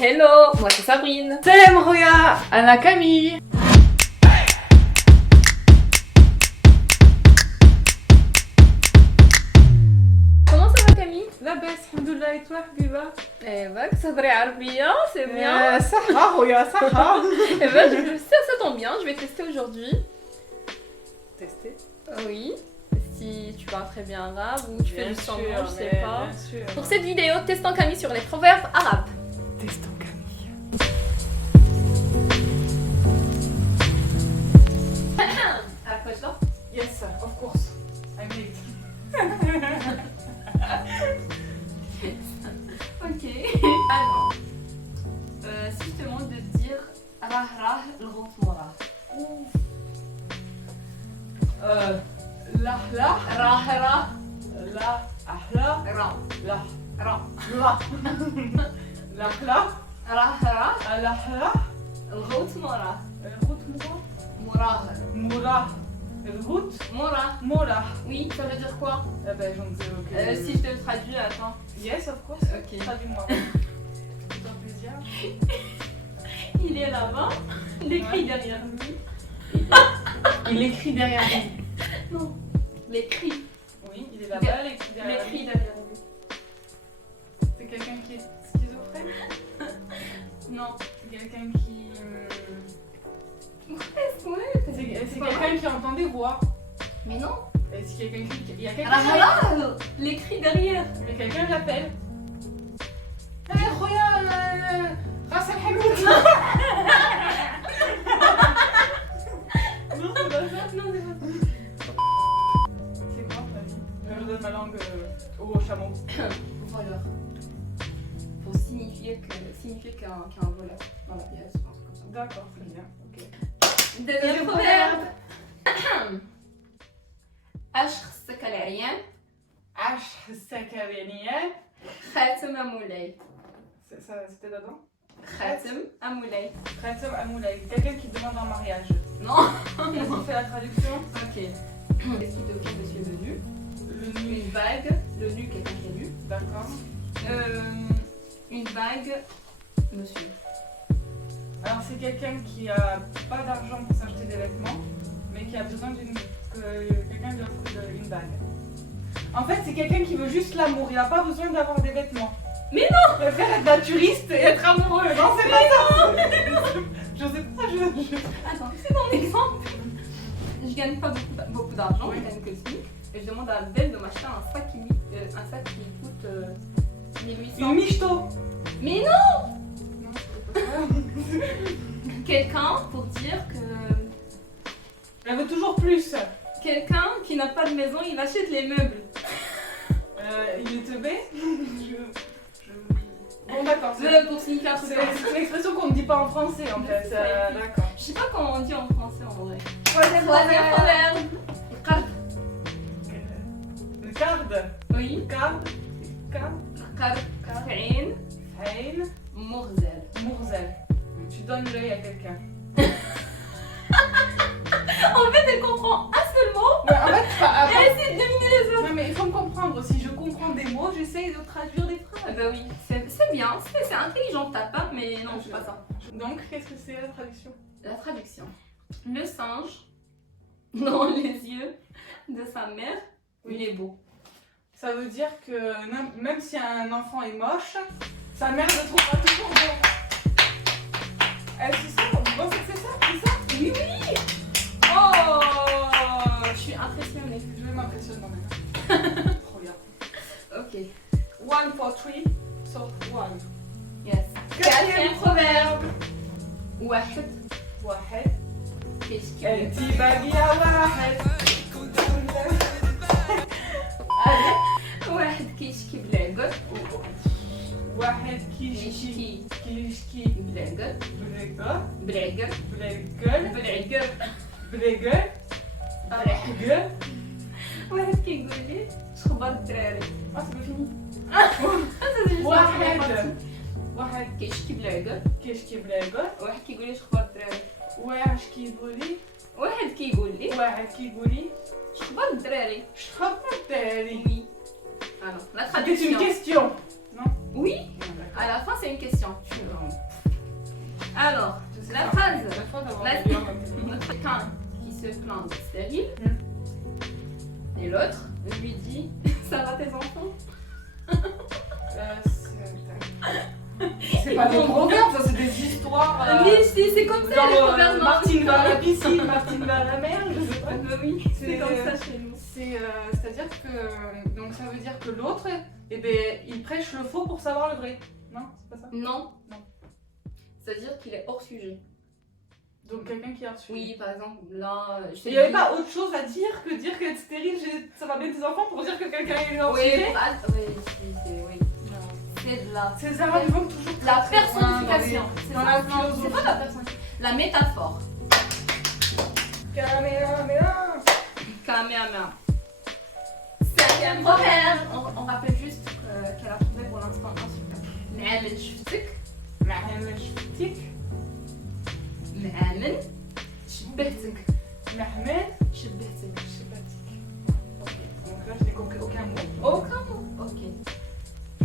Hello, moi c'est Sabrine. Salam Roya, Anna Camille. Comment ça va Camille? La baisse, alhamdoulilah, et toi, Habiba? Eh ben, صدري عربية, c'est bien. Saha, Roya, Saha. Eh ben, ça tombe bien, je vais tester aujourd'hui. Tester. Oui, si tu parles très bien arabe ou tu fais du semblant, je sais pas. Bien sûr. Pour cette vidéo, testons Camille sur les proverbes arabes. Testons Camille. Approche-toi. Yes, of course. I made it. Ok. Alors, si je te demande de dire rah rah l'ghot mora. La, la, Rah rah la, ahla, rah la, rah. la, la, la, Rah rah الأحلى الغوت مورا. الغوت Morah. مورا الغوت Mora. مورا. Oui, ça veut dire quoi? Eh ben, j'en sais aucun. Si je te le traduis, attends. Yes, of course. Ok. Traduis-moi. Fais-toi plaisir. Il est là-bas, il écrit derrière lui. Il écrit derrière lui. Non, l'écrit. Oui, il est là-bas, il écrit derrière L'écrit lui. derrière lui. C'est quelqu'un qui est schizophrène? Non. C'est quelqu'un qui... C'est quelqu'un qui entend des voix. Mais non. Et c'est quelqu'un qui... Il y a quelqu'un L'écrit derrière. Mais quelqu'un l'appelle. Hey, Roya, Ras Al Hanout. Non, c'est pas ça. Non, c'est pas C'est quoi ta vie? Je donne ma langue au chameau. voleur. Pour signifier qu'un voleur. Dans la pièce, un truc comme ça. D'accord, très bien. Ok. Deuxième proverbe. أشخصك العريان H. Sakarenia. خاتم مولاي. C'était dedans? خاتم مولاي. Khatam Amoulay. Quelqu'un qui demande en mariage. Non. Vas-y, fais la traduction. Ok. Qu'est-ce qui devient monsieur le nu? Le nu. Une bague. Le nu, quelqu'un qui est nu. D'accord. Une bague. Monsieur. Alors c'est quelqu'un qui a pas d'argent pour s'acheter des vêtements, mais qui a besoin que quelqu'un lui offre une bague. En fait, c'est quelqu'un qui veut juste l'amour, il n'a pas besoin d'avoir des vêtements. Mais non! Il préfère être naturiste et être amoureux. Non, c'est pas ça. Je sais pas, Attends, c'est mon exemple. Je gagne pas beaucoup d'argent, Oui. je gagne que le SMIC. Et je demande à Belle de m'acheter un sac qui coûte 1800. Une michto. Mais non! Non, c'est pas ça. Quelqu'un pour dire que Elle veut toujours plus. quelqu'un qui n'a pas de maison, il achète les meubles. Il est teubé. Bon d'accord, c'est Pour signifier un truc. une expression qu'on ne dit pas en français en fait. D'accord. Je sais pas comment on dit en français en vrai. Troisième proverbe. Qard. Le card. Oui. Card. Qard. Fa'in. Hain. Mourzel. Mourzel. Tu donnes l'œil à quelqu'un. En fait, elle comprend un seul mot. Mais en fait, Elle essaie de deviner les autres. non mais il faut me comprendre. Si je comprends des mots, j'essaye de traduire des Ah phrases. bah oui, c'est bien, c'est intelligent de ta part, mais non, c'est pas ça. Donc, qu'est-ce que c'est la traduction? La traduction. Le singe, dans les yeux de sa mère, il est beau. Ça veut dire que même si un enfant est moche, sa mère le trouvera toujours beau. C'est ça? Vous pensez que c'est ça? C'est ça? Oui, oui. Oh, je suis impressionnée. Je vais m'impressionner moi-même. Trop bien. Ok, 1 for 3, so 1. yes. Quatrième proverbe. واحد واحد. كيشكي. انتي باقية واحد. واحد كيشكي بالعقل. واحد كيشكي بالعقل. بالعقل. بالعقل. بالعقل. بالعقل. بالعقل. بالعقل. واحد كيقول لي شخبار الدراري. c'est pas fini. واحد كيشكي بالعقل. كيشكي بالعقل. واحد كيقول لي شخبار الدراري. واحد كيقولي. واحد كيقول لي واحد كيقولي. شخبار الدراري. شخبار الدراري. Oui. Alors, la C'est une traduction. question. Oui. D'accord. À la fin, c'est une question. Alors, la phrase. Quelqu'un qui se plaint de stérile. Et l'autre lui dit ça va tes enfants? C'est pas des proverbes, ça c'est des histoires. Oui, c'est comme ça les Genre proverbes. Martine va à la piscine, Martine va à la mer, je sais pas. Oui, c'est comme ça chez nous. C'est-à-dire que donc ça veut dire que l'autre, eh ben, il prêche le faux pour savoir le vrai. Non, c'est pas ça. Non. Non. C'est-à-dire qu'il est hors sujet. Donc quelqu'un qui a reçu. Oui, par exemple, là, je t'ai Il n'y avait dit- pas autre chose à dire qu'être stérile, ça va bien tes enfants pour dire que quelqu'un est hors Oui, sujet. oui. C'est de la... Ces arabes vont toujours La très, très loin personnification. C'est dans ça, la non, philosophie. c'est pas la personnification. La métaphore. Kamehameha. Kamehameha. Cinquième proverbe. On rappelle juste qu'elle a trouvé pour l'instant un super. Na'amel shftik. Mahmoud Shftik. Na'amel shbehtik. Mahmoud Shbehtik. Shbatik. Ok, donc là je n'ai compris aucun mot. Aucun mot. Ok.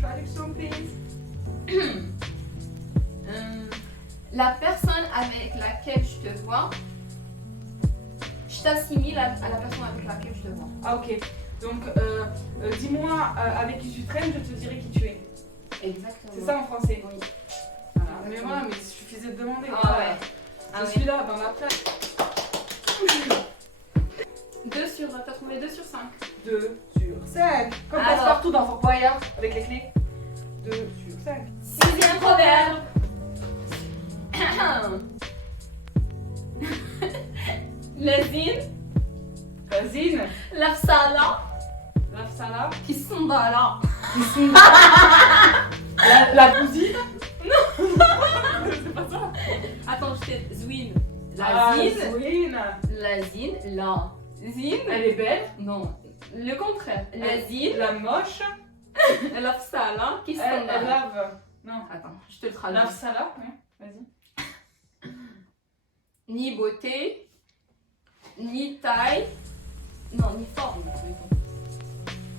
Traduction please. La personne avec laquelle je te vois, je t'assimile à la personne avec laquelle je te vois. Ah ok, donc dis-moi avec qui tu traînes, je te dirai qui tu es. Exactement. C'est ça en français. Oui. Mais voilà, mais il suffisait de demander. Ah ouais. Je suis là dans la place. 2 sur... T'as trouvé 2 sur 5. 2 sur 5. Comme Alors. passe-partout dans Fort Boyard avec les clés. 2 sur 5. Sixième proverbe. Lazine, Vas-y, l'afsala, l'afsala. qui sont dans là. La cousine. C'est pas ça. Attends, je t'ai... Zwin. Ah, Lazine, Zwin. lazine, la. Zine. Elle est belle. Non, le contraire. Lazine, La moche. l'afsala, qui sont Elle dans là. lave. Non. Attends, je te le traduis. L'afsala. Ouais, vas-y. Ni beauté, ni taille, non, ni forme. plutôt.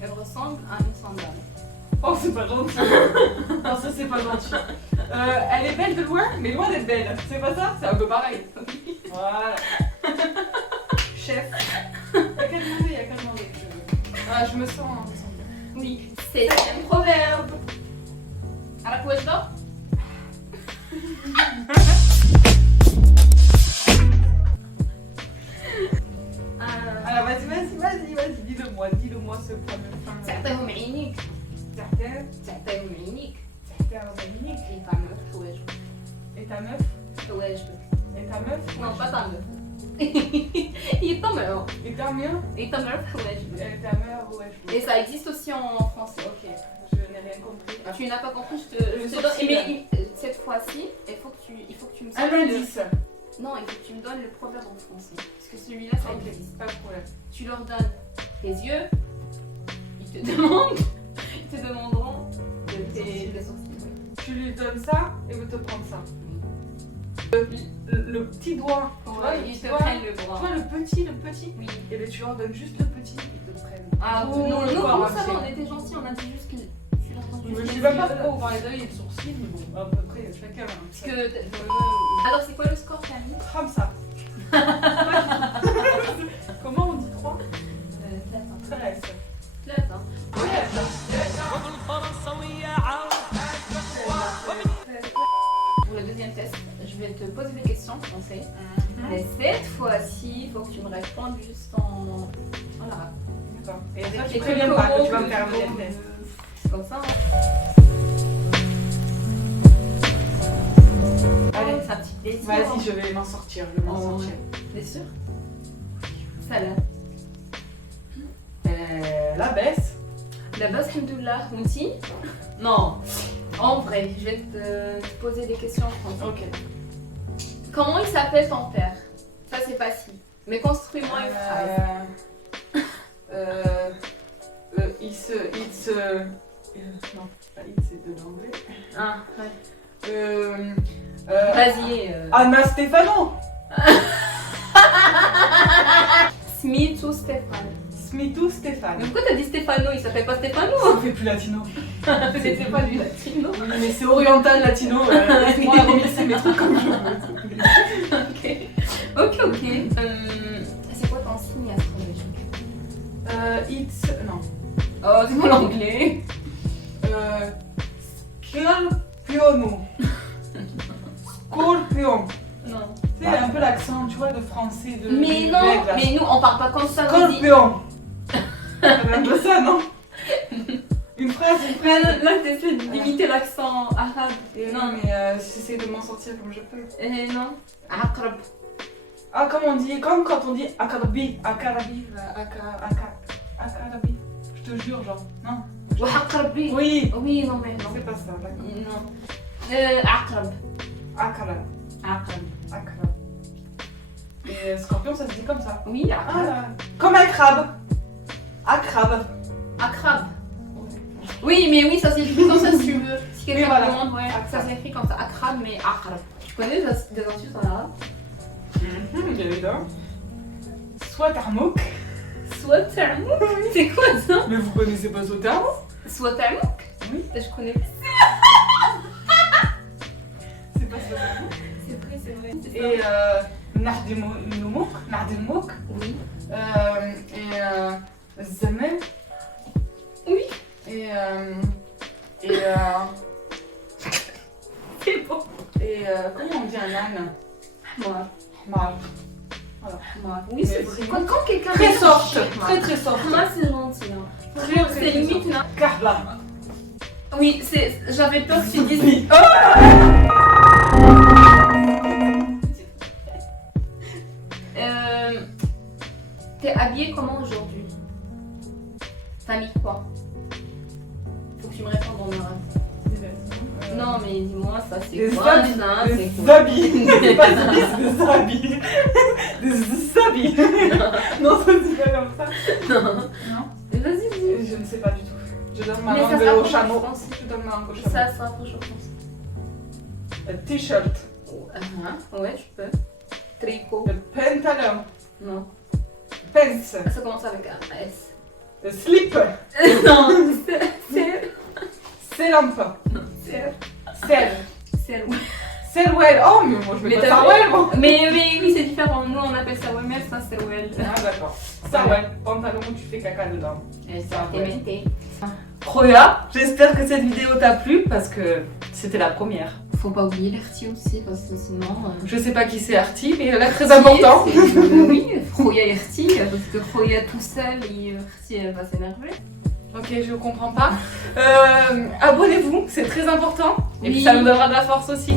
Elle ressemble à une sandale. Oh, c'est pas gentil. Non, ça c'est pas gentil. Elle est belle de loin, mais loin d'être belle. C'est pas ça? C'est un peu pareil. Voilà. Chef. Il y a qu'à demander, il y a qu'à demander. Ah, je me sens bien. Oui, septième proverbe. À la couette-là. Alors vas-y, dis-le-moi ce fameux fin. تعطيهم عينيك Certains, تعطيهم عينيك certains organiques. يطعمك حوايجك Et ta meuf? حوايجك Et ta meuf? non pas ta meuf يطمعوا Et ta mère? يطمعوا في حوايجك Et ta mère, ouais, je et ça existe aussi en français. Ok, je n'ai rien compris. Tu n'as pas compris, je te donne. sourcil. Mais cette fois-ci, il faut que tu me Un sortes le... indice. Non, il faut que tu me donnes le proverbe en français. Parce que celui-là, ça Ok, existe. pas de problème. Tu leur donnes tes yeux, ils te demanderont de tes sourcils. Ouais. Tu lui donnes ça et vous te prendre ça. Le petit doigt, tu vois, le Ils petit te doigt. prennent le Tu bras. vois le petit, Oui. et bien tu leur donnes juste le petit, ils te prennent. Ah tout non, le non, corps non, ça entier. va, on était gentils, on a dit juste que tu leur donnes Je juste sais les même pas yeux. pourquoi on parlait d'œil et de sourcils, mais bon, à peu près chacun. Parce que... Alors, c'est quoi le score, Camille? Comme ça. Comment on dit 3? 13. Là, attends. Pour le deuxième test, je vais te poser des questions en français. Mais cette fois-ci, il faut que tu me répondes juste en arabe. D'accord. Et Avec ça, tu les préviens pas que tu vas comos, me faire un les deuxième test. C'est comme ça. Hein. Allez, sa petite question. vas-y, je vais m'en sortir, je vais m'en Oh, sortir. T'es sûr? Ça là. La baisse. La base, alhamdoulilah, Hunti. Non. En vrai, je vais te poser des questions en français. Ok. Comment il s'appelle ton père? Ça, c'est facile. Mais construis-moi une phrase. Non, pas it, c'est de l'anglais. Ah, ouais. Vas-y. Anna Stefano. Smith ou Stéphane? Smitou Stéphane. Mais pourquoi t'as dit Stéphano? Il s'appelle pas Stéphano? Ça fait plus latino. C'était pas du latino. Oui, mais c'est oriental, latino. Laisse-moi remixer mes trucs comme je veux. Ok. C'est quoi ton signe astrologique? It's. Non. Oh, c'est pas l'anglais. Scorpiono. Scorpion. Non. C'est un peu l'accent, tu vois, de français. Mais non, grec, là. mais nous on parle pas comme ça. vas-y. Scorpion. C'est un peu ça, non? Une phrase. Mais là, t'essaies d'imiter l'accent arabe. Non, mais j'essaie de m'en sortir comme je peux. Non. Aqrab. Ah, comme on dit, comme quand on dit akarabi. Akarabi. Je te jure, genre. Non. Aqrabi. Oui. Oui, non, mais non. C'est pas ça, d'accord. Non. Aqrab. Akarab. Akarab. Et scorpion, ça se dit comme ça. Oui, aqrab. Ah, comme un crabe. Akrab. Aqrab. Oui, mais oui, ça s'écrit comme ça si tu veux. Si quelqu'un Oui, voilà. demande, ouais, ça s'écrit comme ça. Aqrab, mais aqrab. Tu connais des insultes en arabe? Bien évidemment. Soit Tarmouk. Soit Tarmouk. C'est quoi ça? Mais vous connaissez pas ce terme? Soit Tarmouk? Oui. Je connais pas. C'est pas ce terme. C'est vrai. Et Nahdimouk. Oui. Et Zemel. Oui. Et C'est bon. comment on dit un âne? Moi. Mal. Oui, c'est vrai. Quand quelqu'un Très est soft. gentil, Très soft. moi, c'est gentil. Hein. Très, C'est limite là. Carla. Oui, j'avais peur que tu dises. Oui. T'es habillée comment aujourd'hui? T'as mis quoi? Faut que tu me répondes en arabe. Non, mais dis-moi, ça c'est Des quoi habits. ça? Des C'est quoi? habits. C'est pas des habits, c'est des habits. Des habits. Non, ça se dit pas comme ça. Non. Non. Vas-y, dis. Je ne sais pas du tout. Je donne ma Mais ça langue se au rapproche chameau. en français. Je donne ma langue au chameau. Ça se rapproche au français. T-shirt. Ouais, tu peux. Tricot. Pantalon. Non. Pants. Ça commence avec un S. Slip. Non, c'est. Lampe. Sel. Selwell. Oh, mais moi je mets pas Sarwell, moi. Mais oui, c'est différent. Nous on appelle ça Wemel, ça c'est Well. Ah, d'accord. Sarwell. Pantalon où tu fais caca dedans. Sarwell. Roya, j'espère que cette vidéo t'a plu parce que c'était la première. Faut pas oublier l'Arti aussi parce que sinon. Je sais pas qui c'est Arti, mais elle a très important. Oui, Roya et Arti, parce que Roya tout seul et Arti elle va s'énerver. Ok, je comprends pas. Abonnez-vous, c'est très important. Et Oui. puis ça nous donnera de la force aussi.